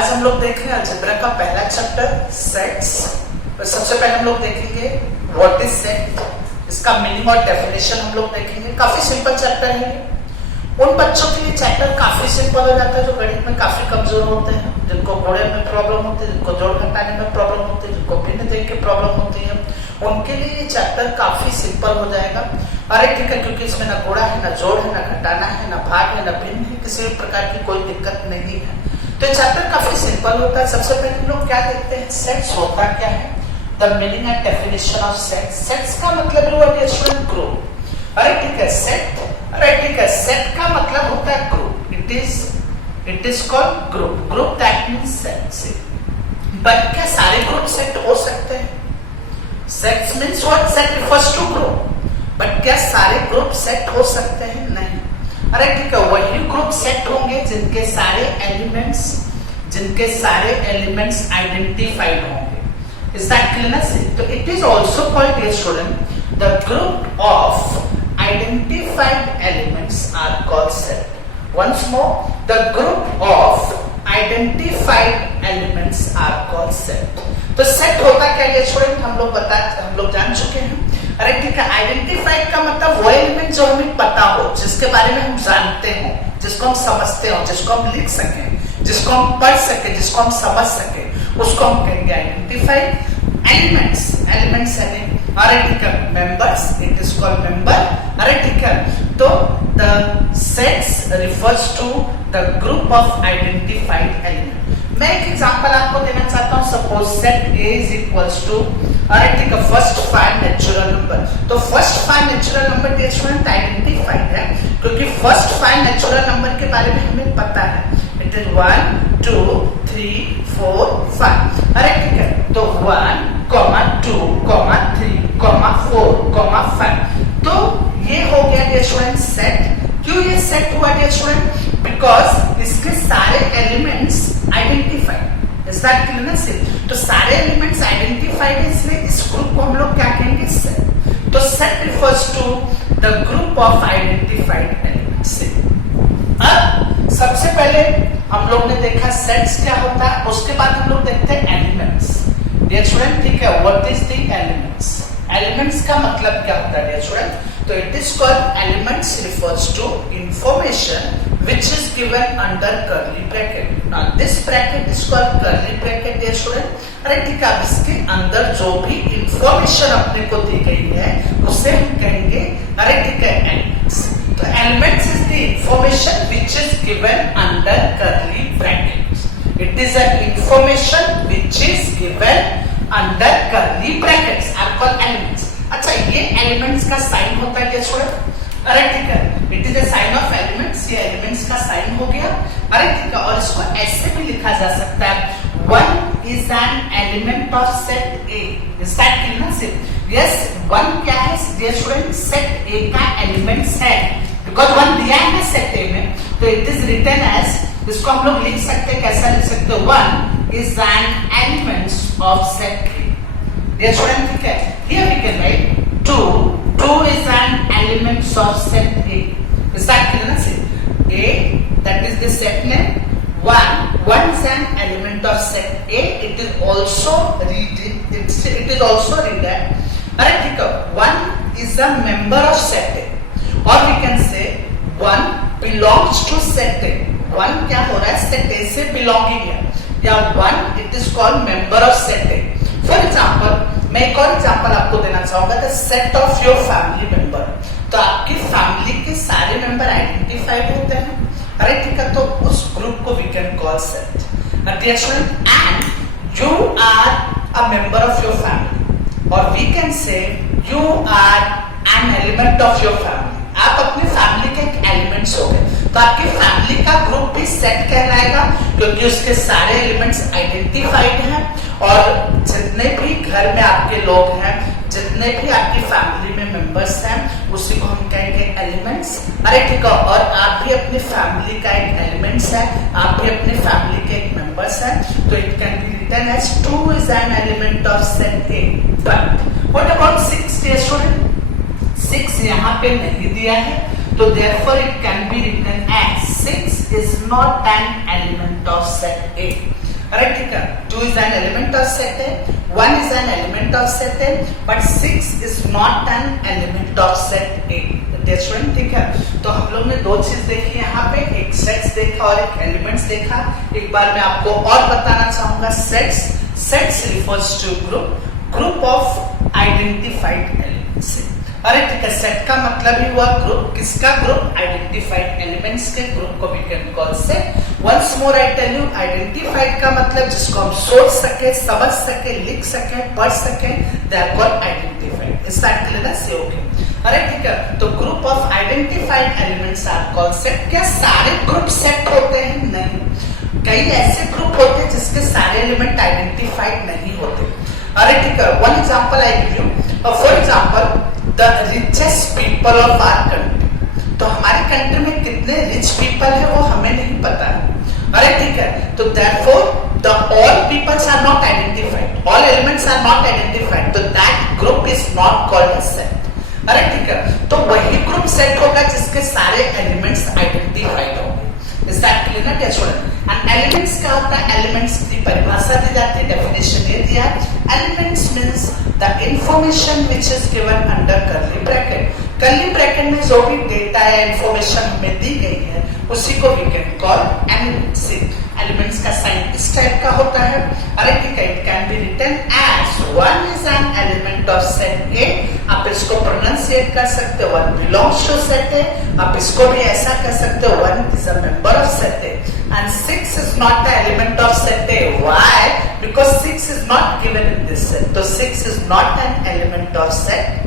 आज हम लोग देख रहे हैं अलजेब्रा का पहला चैप्टर सेट्स। तो सबसे पहले हम लोग देखेंगे व्हाट इज सेट, इसका मीनिंग और डेफिनेशन हम लोग देखेंगे। काफी सिंपल चैप्टर है। उन बच्चों के लिए चैप्टर काफी सिंपल हो जाता है जो गणित में काफी कमजोर होते हैं, जिनको घोड़े में प्रॉब्लम होती है, जिनको जोड़ घटाने में प्रॉब्लम होती है, जिनको भिन्न देख के प्रॉब्लम होती है, उनके लिए ये चैप्टर काफी सिंपल हो जाएगा। अरे ठीक है, क्योंकि इसमें ना घोड़ा है, ना जोड़ है, ना घटाना है, ना भाग है, ना भिन्न है, किसी भी प्रकार की कोई दिक्कत नहीं है। तो चैप्टर काफी सिंपल होता है। सबसे पहले हम लोग क्या देखते हैं, सेट्स होता क्या है, the meaning and definition of sets. Sets का मतलब हुआ स्टूडेंट ग्रुप। अरे ठीक है सेट, अरे ठीक है सेट का मतलब होता है group. It is called group. Group that means set. But क्या सारे ग्रुप सेट हो सकते हैं? Sets means what, set refers to group. But क्या सारे ग्रुप सेट हो सकते हैं? नहीं। अरे ठीक है, वही ग्रुप सेट होंगे जिनके सारे एलिमेंट्स आइडेंटिफाइड होंगे। Is that clear? तो it is also called dear student the group of identified elements are called set. Once more, the group of identified elements are called set. तो set होता क्या है student, हम लोग जान चुके हैं। अरे ठीक है, आइडेंटिफाइड का मतलब वो एलिमेंट जो हमें पता हो, जिसके बारे में हम जानते हो, जिसको हम समझते हो, जिसको हम लिख सकें, जिसको हम पढ़ सके, जिसको हम समझ सके, उसको हम कहेंगे आइडेंटिफाइड एलिमेंट्स। एलिमेंट्स है। अरे ठीक है, members, it is called member. अरे ठीक है, तो the sets refers to the group of identified element. मैं एक एग्जांपल आपको देना चाहता हूं। Suppose set A is equals to, अरे ठीक है, फर्स्ट 5 नेचुरल नंबर। तो फर्स्ट 5 नेचुरल नंबर के स्टूडेंट आइडेंटिफाइड है, क्योंकि फर्स्ट 5 नेचुरल नंबर के बारे में हमें पता है। It is 1 2 3 4 5। अरे ठीक है, तो 1 2 3 4 5। तो ये हो गया डियर स्टूडेंट सेट। क्यों ये सेट हुआ डियर स्टूडेंट? बिकॉज इसके सारे elements identified. Is that clear? तो सारे एलिमेंट्स आइडेंटिफाइड है, इसलिए इस ग्रुप को हम लोग क्या कहेंगे, सेट। तो set refers to the group of identified elements. अब सबसे पहले हम लोग ने देखा सेट्स क्या होता है, उसके बाद हम लोग देखते हैं एलिमेंट्स। डियर स्टूडेंट ठीक है, what is the elements? Elements का मतलब क्या होता है डियर स्टूडेंट? तो it is called elements refers to information which is given under curly bracket. Now this bracket is called curly bracket dear student. अरे ठीक है, अब इसके अंदर जो भी इंफॉर्मेशन अपने को दी गई है उसे हम कहेंगे, अरे ठीक है, एलिमेंट्स। तो elements is the information which is given under curly brackets. It is an information which is given under curly brackets are called elements. अच्छा, ये एलिमेंट्स का साइन होता है क्या स्टूडेंट? अरे ठीक है, it is a sign of elements. ये एलिमेंट्स का साइन हो गया। अरे ठीक है, और इसको ऐसे भी लिखा जा सकता है, 1 is an element of set A. Is that clear? Yes, 1 क्या है dear student? set A का एलिमेंट्स है, because 1 दिया है set A में, तो इट इज रिटन एज, इसको हम लोग लिख सकते हैं, कैसा लिख सकते हैं, 1 is an element of set A. Dear student ठीक है, here we can write 2 is an element of set A. Is that clear? A, that is the set name. 1 is an element of set A. It is also written. अरे ठीक है, 1 is a member of set A. Or we can say 1 belongs to set A. 1 क्या हो रहा है, set A से belonging है, या 1 it is called member of set A. For example, मैं एक और एग्जांपल आपको देना चाहूंगा, the set of your family member. तो आपकी फैमिली के सारे मेंबर आइडेंटिफाइड होते हैं। अरे ठीक है, तो उस ग्रुप को we can call set. Dear student, and you are a member of your family, और we can say you are an element of your family. आप अपनी फैमिली के एक एलिमेंट्स हो गए, तो आपकी फैमिली का ग्रुप भी सेट कहलाएगा, क्योंकि उसके सारे एलिमेंट्स आइडेंटिफाइड हैं, और जितने भी घर में आपके लोग हैं, जितने भी आपकी फैमिली में मेंबर्स हैं, उसी को हम कहेंगे एलिमेंट्स। अरे ठीक है, और आप भी अपनी फैमिली का एक एलिमेंट्स है, आप भी अपनी फैमिली के एक मेंबर्स हैं, तो it can be written as 2 is an element of set A. But what about 6 dear student? 6 यहाँ पे नहीं दिया है, तो therefore it can be written as 6 is not an element of set A. 2 is an element of set A, 1 is an element of set A, but 6 is not an element of set A. Student ठीक है, तो हम लोग ने दो चीज देखी यहाँ पे, एक सेट्स देखा और एक एलिमेंट्स देखा. एक बार मैं आपको और बताना चाहूंगा. Sets refers to group of identified elements. अरे ठीक है, सेट का मतलब ही हुआ ग्रुप. किसका ग्रुप? आइडेंटिफाइड एलिमेंट्स के ग्रुप को we can call set. Once more I tell you, identified का मतलब जिसको हम सोच सके, समझ सके, लिख सके, पढ़ सके, they are called identified. Is that clear? Say okay. अरे ठीक है, तो group of identified elements are called set. क्या सारे ग्रुप सेट होते हैं? नहीं. कई ऐसे ग्रुप होते हैं जिसके सारे एलिमेंट आइडेंटिफाइड नहीं होते. अरे ठीक है, one example I give you. For example, the richest people of our country. तो हमारी कंट्री में कितने रिच पीपल है वो हमें नहीं पता है. अरे ठीक है, तो therefore the all peoples are not identified, all elements are not identified, so that group is not called as set. अरे ठीक है, तो वही ग्रुप सेट होगा जिसके सारे एलिमेंट्स आइडेंटिफाइड होंगे. इज दैट क्लियर ना टीचर? एंड एलिमेंट्स क्या होता है? एलिमेंट्स की परिभाषा दी जाती है, डेफिनेशन ये दिया है. Elements means the information which is given under curly bracket. Curly bracket में जो भी डेटा या इंफॉर्मेशन हमें दी गई है उसी को we can call elements. Elements का साइन इस टाइप का होता है. अरे ठीक है, it can be written as 1 is an element of set A. आप इसको प्रोनाउंसिएट कर सकते हो 1 बिलोंग्स टू सेट ए. आप इसको भी ऐसा कर सकते हो 1 is a member of set A. And 6 is not the element of set A. Why? Because 6 is not given in this set. तो 6 is not an element of set